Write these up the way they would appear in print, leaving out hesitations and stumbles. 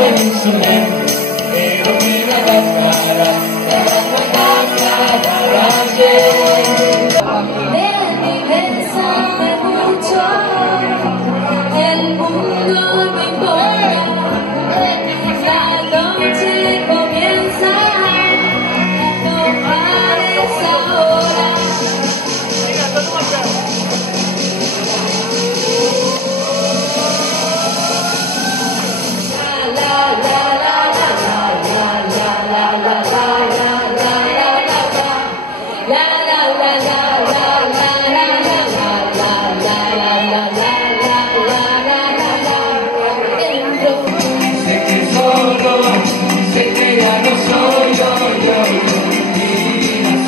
pensione, ero prima da cara, Ven y bésame mucho, el mundo no importa, la noche comienza, no pares ahora. sé que solo, sé que ya no soy yo,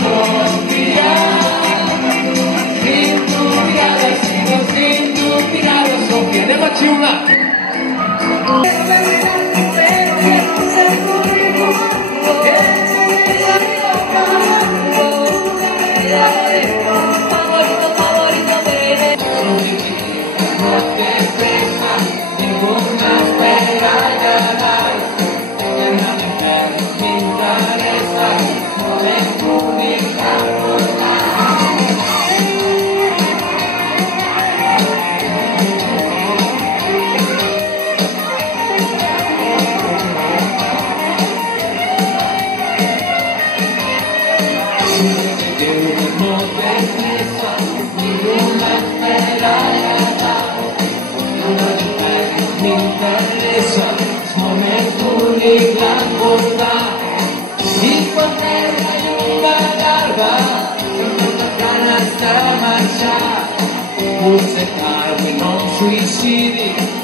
Sofía, sin tu mirada, sin tu mirada, Sofía, de Machiula. Y poner la lluvia larga, con ganas de marchar, pur cercarmi non suicidi.